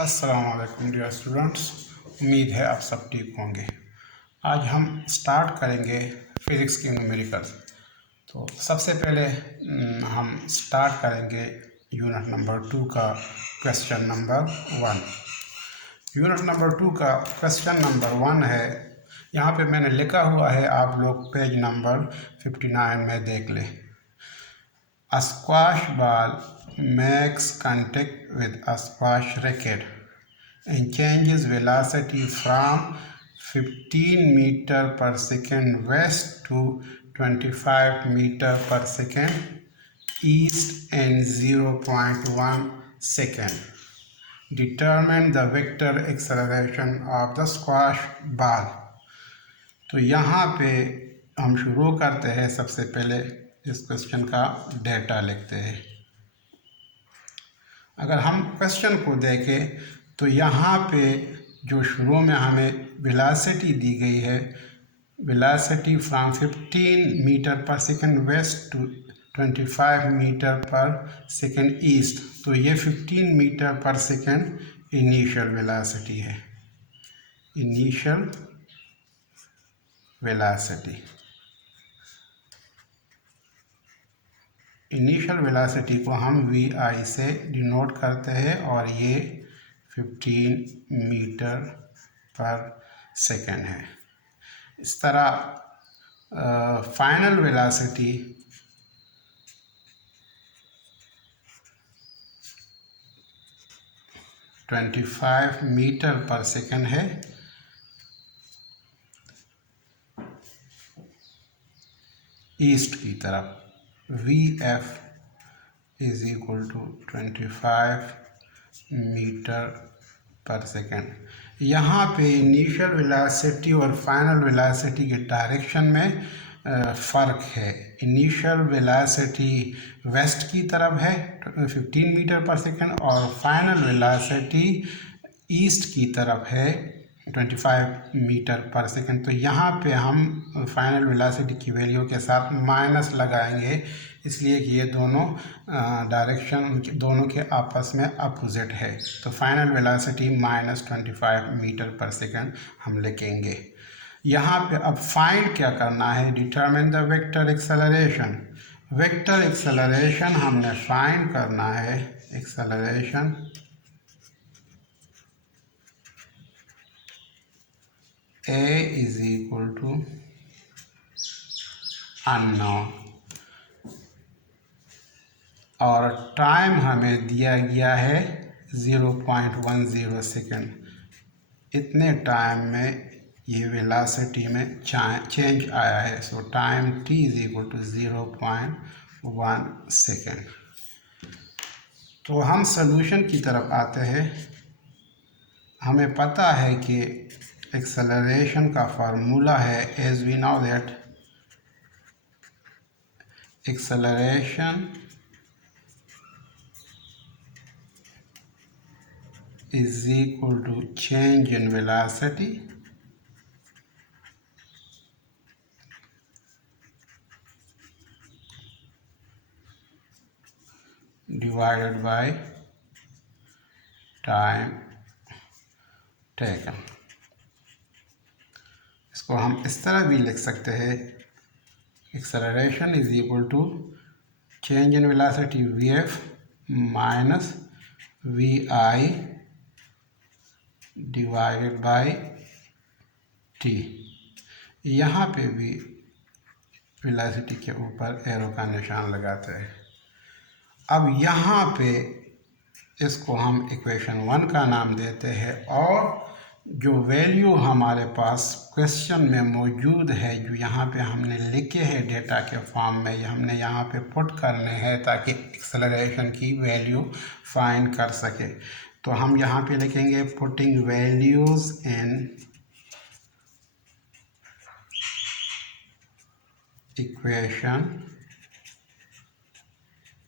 अस्सलाम वालेकुम dear students, उम्मीद है आप सब ठीक होंगे। आज हम स्टार्ट करेंगे फिज़िक्स की न्यूमेरिकल्स। तो सबसे पहले हम स्टार्ट करेंगे यूनिट नंबर 2 का क्वेश्चन नंबर 1। यूनिट नंबर 2 का क्वेश्चन नंबर 1 है, यहाँ पे मैंने लिखा हुआ है, आप लोग पेज नंबर 59 में देख लें। A squash ball makes contact with a squash racket and changes velocity from 15 meter per second west to 25 meter per second east in 0.1 second. Determine the vector acceleration of the squash ball. तो यहाँ पे हम शुरू करते हैं। सबसे पहले इस क्वेश्चन का डेटा लिखते हैं। अगर हम क्वेश्चन को देखें तो यहाँ पे जो शुरू में हमें वेलोसिटी दी गई है, वेलोसिटी फ्रॉम 15 मीटर पर सेकंड वेस्ट टू 25 मीटर पर सेकंड ईस्ट, तो ये 15 मीटर पर सेकंड इनिशियल वेलोसिटी है। इनिशियल वेलोसिटी, इनिशियल वेलोसिटी को हम vi से डिनोट करते हैं और ये 15 मीटर पर सेकेंड है। इस तरह फाइनल वेलोसिटी (25 मीटर पर सेकेंड है। ईस्ट की तरफ Vf is equal to 25 metre पर सेकेंड। यहाँ पे इनिशियल वेलोसिटी और फाइनल वेलोसिटी के डायरेक्शन में फ़र्क है। इनिशियल वेलोसिटी वेस्ट की तरफ है 15 मीटर पर सेकेंड और फाइनल वेलोसिटी ईस्ट की तरफ है 25 मीटर पर सेकेंड। तो यहाँ पे हम फाइनल वेलोसिटी की वैल्यू के साथ माइनस लगाएंगे, इसलिए कि ये दोनों डायरेक्शन दोनों के आपस में अपोजिट है। तो फाइनल वेलोसिटी -25 मीटर पर सेकेंड हम लिखेंगे। यहाँ पे अब फाइंड क्या करना है, determine the vector acceleration. Vector acceleration हमने फाइंड करना है। Acceleration A is equal to unknown और टाइम हमें दिया गया है 0.10 सेकेंड। इतने टाइम में ये वेलोसिटी में चेंज आया है। So time t is equal to 0.1 second. तो हम सॉल्यूशन की तरफ आते हैं। हमें पता है कि एक्सेलरेशन का फार्मूला है, as we know that acceleration is equal to change in velocity divided by time taken। इसको हम इस तरह भी लिख सकते हैं, acceleration is equal to change in velocity vf minus vi divided by t। यहाँ पे भी वेलोसिटी के ऊपर एरो का निशान लगाते हैं। अब यहाँ पे इसको हम इक्वेशन 1 का नाम देते हैं और जो वैल्यू हमारे पास क्वेश्चन में मौजूद है, जो यहाँ पे हमने लिखे हैं डेटा के फॉर्म में, ये हमने यहाँ पे पुट करने हैं ताकि एक्सेलरेशन की वैल्यू फाइंड कर सके। तो हम यहाँ पे लिखेंगे putting values in equation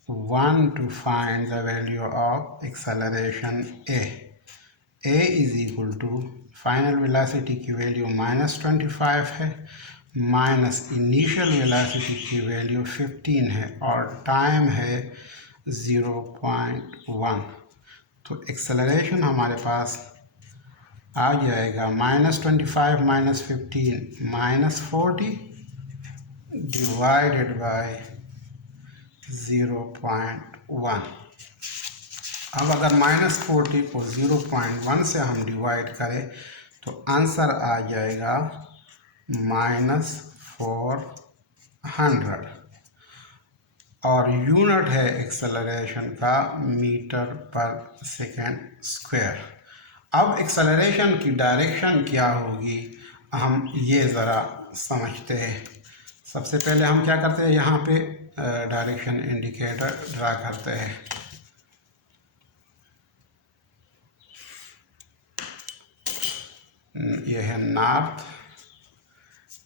1 to find the value of acceleration A is equal to final velocity की वैल्यू -25 है, माइनस इनिशियल वेलोसिटी की वैल्यू 15 है और टाइम है 0.1। तो एक्सेलरेशन हमारे पास आ जाएगा -25 -15 -40 डिवाइडेड बाय 0.1। अब अगर -40 को 0.1 से हम डिवाइड करें तो आंसर आ जाएगा -400 और यूनिट है एक्सेलरेशन का मीटर पर सेकेंड स्क्वायर। अब एक्सेलरेशन की डायरेक्शन क्या होगी हम ये ज़रा समझते हैं। सबसे पहले हम क्या करते हैं, यहाँ पे डायरेक्शन इंडिकेटर ड्रा करते हैं। ये है नॉर्थ,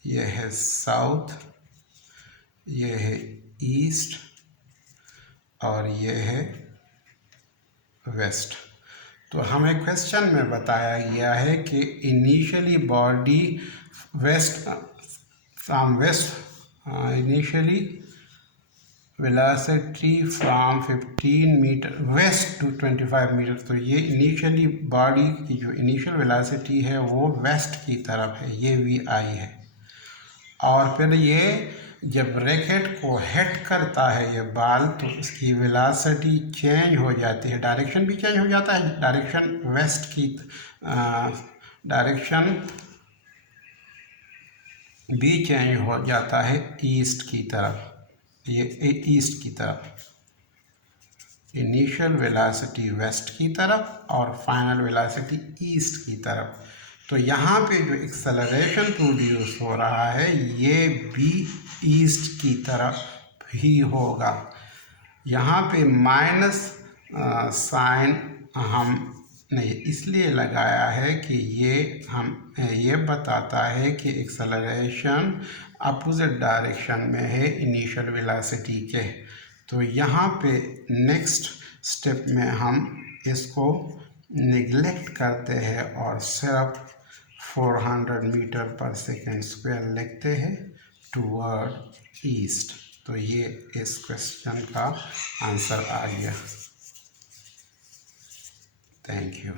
ये है साउथ, ये है ईस्ट और ये है वेस्ट। तो हमें क्वेश्चन में बताया गया है कि initially body west from west initially velocity from 15 metre west to 25 metre. तो ये इनिशियली बॉडी की जो इनिशियल वेलोसिटी है वो वेस्ट की तरफ है, ये vi है। और फिर ये जब रैकेट को हिट करता है ये बॉल तो उसकी वेलोसिटी चेंज हो जाती है, डायरेक्शन भी चेंज हो जाता है। डायरेक्शन वेस्ट की डायरेक्शन भी चेंज हो जाता है ईस्ट की तरफ, ये ईस्ट की तरफ। इनिशियल वेलोसिटी वेस्ट की तरफ और फाइनल वेलोसिटी ईस्ट की तरफ। तो यहाँ पे जो एक्सेलरेशन प्रोड्यूस हो रहा है ये भी ईस्ट की तरफ ही होगा। यहाँ पे माइनस साइन हमने इसलिए लगाया है कि ये बताता है कि एक्सेलरेशन अपोजिट डायरेक्शन में है इनिशियल वेलोसिटी के। तो यहाँ पे नेक्स्ट स्टेप में हम इसको निगलेक्ट करते हैं और सिर्फ 400 मीटर पर सेकेंड स्क्वायर लिखते हैं टूवर्ड ईस्ट। तो ये इस क्वेश्चन का आंसर आ गया। Thank you.